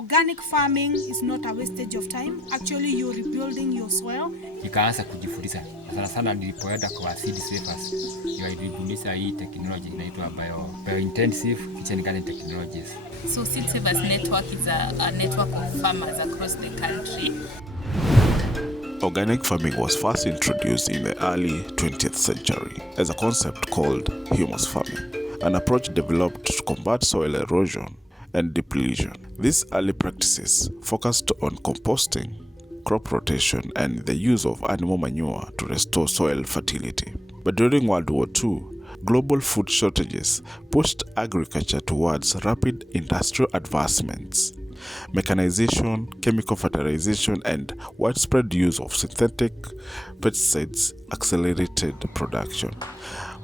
organic farming is not a wastage of time. Actually, you're rebuilding your soil. Nikaanza kujifunza. Sana nilipoenda kwa seed savers. Nilibuniza hii technology inaitwa biointensive kitchen garden technologies. So Seed Savers Network is a network of farmers across the country. Organic farming was first introduced in the early 20th century as a concept called humus farming, an approach developed to combat soil erosion and depletion. These early practices focused on composting, crop rotation, and the use of animal manure to restore soil fertility. But during World War II, global food shortages pushed agriculture towards rapid industrial advancements. Mechanization, chemical fertilization, and widespread use of synthetic pesticides accelerated production.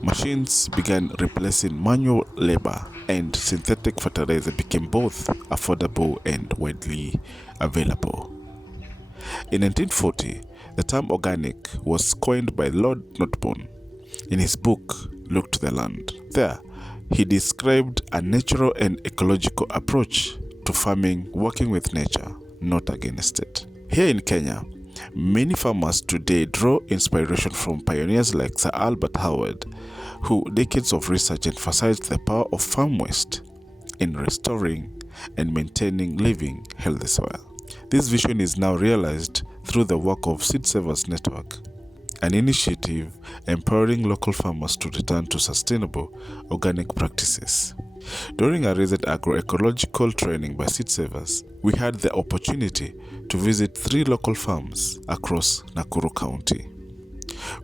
Machines began replacing manual labor, and synthetic fertilizer became both affordable and widely available. In 1940, the term organic was coined by Lord Notburn in his book Look to the Land. There, he described a natural and ecological approach to farming, working with nature, not against it. Here in Kenya, many farmers today draw inspiration from pioneers like Sir Albert Howard, who decades of research emphasized the power of farm waste in restoring and maintaining living, healthy soil. This vision is now realized through the work of Seed Savers Network, an initiative empowering local farmers to return to sustainable organic practices. During a recent agroecological training by Seed Savers, we had the opportunity to visit 3 local farms across Nakuru County.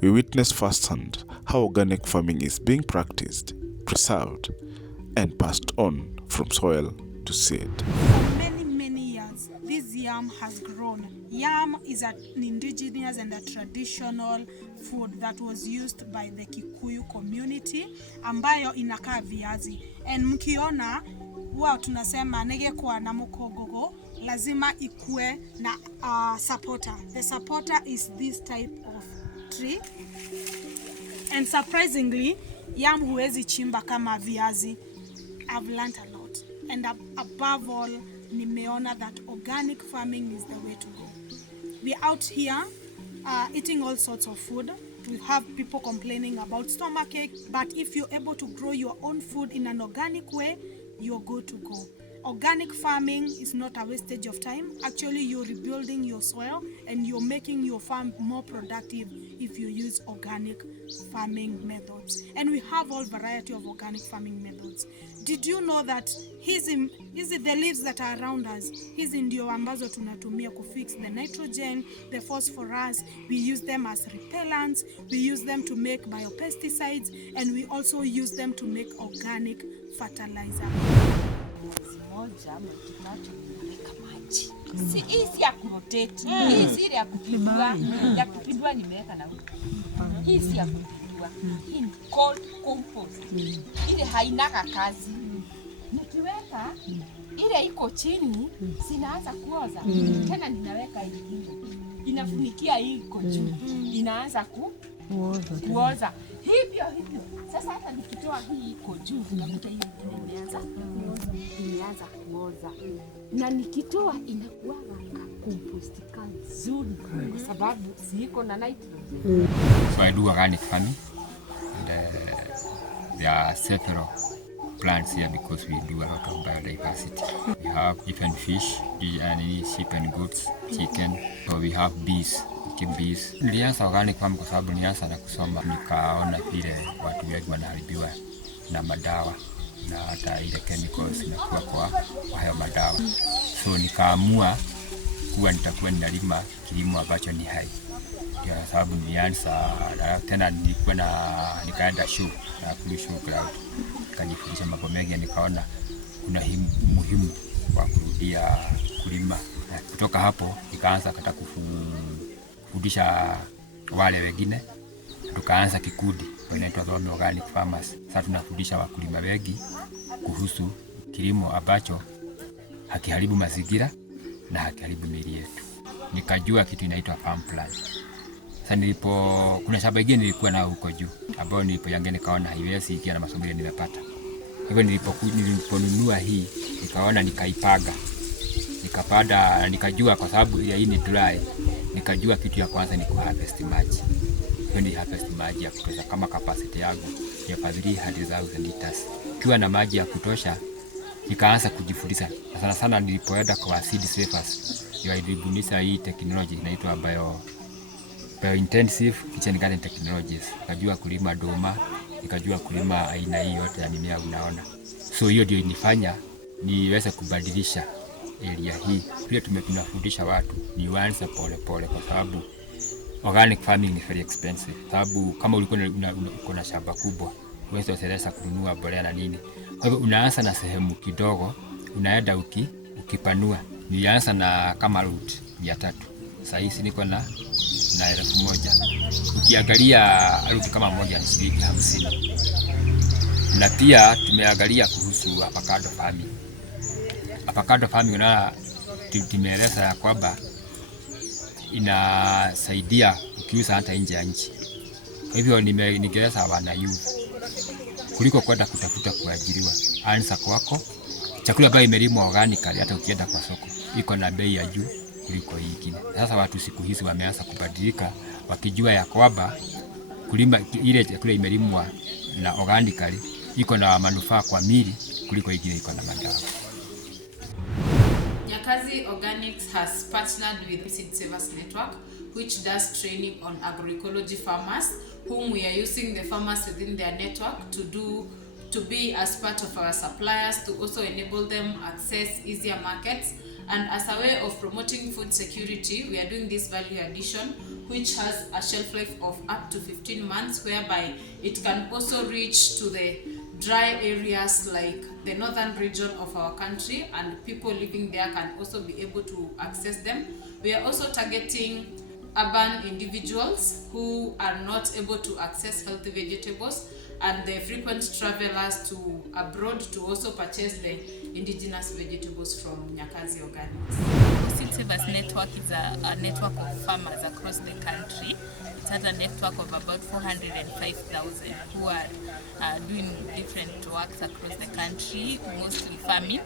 We witnessed firsthand how organic farming is being practiced, preserved, and passed on from soil to seed. For many years, this yam has grown. Yam is an indigenous and a traditional food that was used by the Kikuyu community ambayo inakaa viazi. And mkiona huwa tunasema ningekuwa na mkogogo lazima ikue na supporter. The supporter is this type of tree. And surprisingly, yam huwezi chimba kama viazi. I've learned a lot. And above all, nimeona that organic farming is the way to go. We're out here eating all sorts of food. We have people complaining about stomachache, but if you're able to grow your own food in an organic way, you're good to go. Organic farming is not a wastage of time. Actually, you're rebuilding your soil and you're making your farm more productive if you use organic farming methods. And we have all variety of organic farming methods. Did you know that hizi the leaves that are around us, hizi ndio ambazo tunatumia kufix the nitrogen, the phosphorus, we use them as repellents, we use them to make biopesticides, and we also use them to make organic fertilizer. Moja tunachoweka maji. Si ya kurotate. Hii si ya kupindua. Ya kupindua nimeweka na huko. Hii si ya kupindua. Hii ni cold compost. Ile hainaka kazi. Nikiweka ile iko chini sinaanza kuoza. Tena ninaweka ingine. Inafunikia hii iko juu. Inaanza kuoza. Hivyo. Sasa hata nikitoa hii iko juu, nitakuta hii inaanza kuoza. Na nikitoa inakuwa compost nzuri kwa sababu siko na nitrogen. So I do organic farming, and there are several plants here because we do a lot of biodiversity. We have different fish, sheep and goats, chicken. So we have bees. Bees. Nilianza organic farm kwa sababu nilianza na kusoma, nikaona vile watu wengi wanaharibiwa na madawa na hata ile chemicals inakuwa kwa hayo madawa. So nikaamua kuwa nitakuwa ninalima kilimo ambacho ni hai. Kwa sababu nilianza tena nikaenda show ground. Nikajifundisha mambo mengi, nikaona kuna muhimu wa kurudia kulima. Kutoka hapo nikaanza kufundisha wale wengine, tukaanza kikundi inaitwa Organic Farmers. Sasa tunafundisha wakulima wengi kuhusu kilimo ambacho hakiharibu mazingira na hakiharibu miili yetu. Nikajua kitu inaitwa farm plan. Sasa kuna shamba ingine nilikuwa na huko juu ambayo nilipoyange nikaona haiwezi ikia na masomo ile nimepata. Hivyo niliponunua hii nikaona nikaipanga nikapanda, nikajua kwa sababu ya hii ni dry, nikajua kitu ya kwanza ni kuharvest maji. Hiyo ni harvest maji ya kutosha, kama capacity yangu ya 300,000 liters. Kiwa na maji ya kutosha, nikaanza kujifundisha. Sana sana nilipoenda kwa seed savers, nilibuniza hii technology inaitwa biointensive kitchen garden technologies. Nikajua kulima doma, nikajua kulima aina hii yote ya mimea unaona. So hiyo ndio inifanya niweze kubadilisha area hii. Pia tunafundisha watu ni waanze pole pole, kwa sababu organic farming ni very expensive. Sababu kama ulikuwa uko na shamba kubwa, uweze useleza kununua mbolea na nini. Kwa hivyo unaanza na sehemu kidogo, unaenda ukipanua. Nilianza na kama root 300. Sasa hivi niko na 1,000. Ukiangalia root kama moja ni shilingi 50. Na pia tumeangalia kuhusu avocado farming. Avocado farming na tumeeleza ya kwamba inasaidia ukiuza hata nje ya nchi. Kwa hivyo nimeeleza wana youth kuliko kwenda kutafuta kuajiriwa. Anza kwako. Chakula ambayo imelimwa organically, hata ukienda kwa soko iko na bei ya juu kuliko hii ingine. Sasa watu siku hizi wameanza kubadilika, wakijua ya kwamba kulima ile chakula imelimwa na organically iko na manufaa kwa mili kuliko ingine iko na madawa. Nyakazi Organics has partnered with Seed Savers Network, which does training on agroecology farmers, whom we are using the farmers within their network to be as part of our suppliers, to also enable them access easier markets. And as a way of promoting food security, we are doing this value addition, which has a shelf life of up to 15 months, whereby it can also reach to the dry areas like the northern region of our country, and people living there can also be able to access them. We are also targeting urban individuals who are not able to access healthy vegetables, and the frequent travelers to abroad to also purchase the indigenous vegetables from Nyakazi Organics. Seed Savers Network is a network of farmers across the country. It has a network of about 405,000 who are doing different works across the country, mostly farming.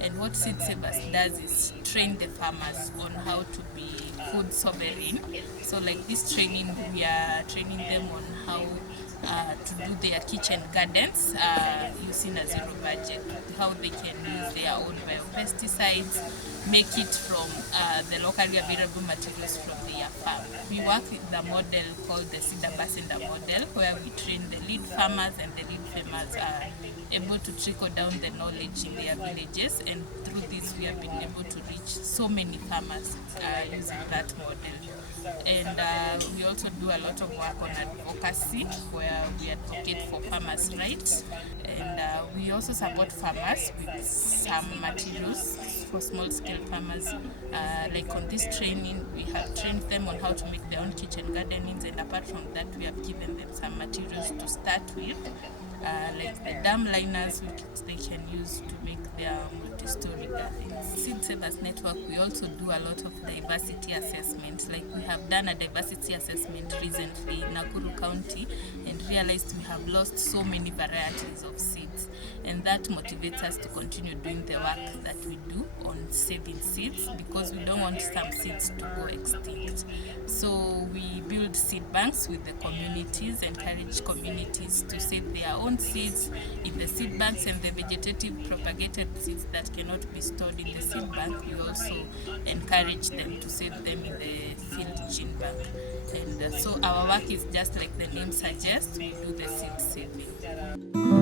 And what Seed Savers does is train the farmers on how to be food sovereign. So like this training, we are training them on how to do their kitchen gardens using a zero budget, how they can use their own biopesticides, make it from the locally available materials from their farm. We work with the model called the Seed Ambassador model, where we train the lead farmers, and the lead farmers are able to trickle down the knowledge in their villages, and through this we have been able to reach so many farmers using that model. And we also do a lot of work on advocacy, where we advocate for farmers' rights, and we also support farmers with some materials for small-scale farmers. Like on this training, we have trained them on how to make their own kitchen gardenings, and apart from that, we have given them some materials to start with, like the dam liners, which they can use to make their multi-story gardens. Seed Savers Network, we also do a lot of diversity assessment. Like we have done a diversity assessment recently in Agro County and realized we have lost so many varieties of seeds, and that motivates us to continue doing the work that we do on saving seeds, because we don't want some seeds to go extinct. So we build seed banks with the communities, encourage communities to save their own seeds in the seed banks, and the vegetative propagated seeds that cannot be stored in the seed bank, we also encourage them to save them in the field gene bank. And so our work is just like the name suggests, we do the seed saving.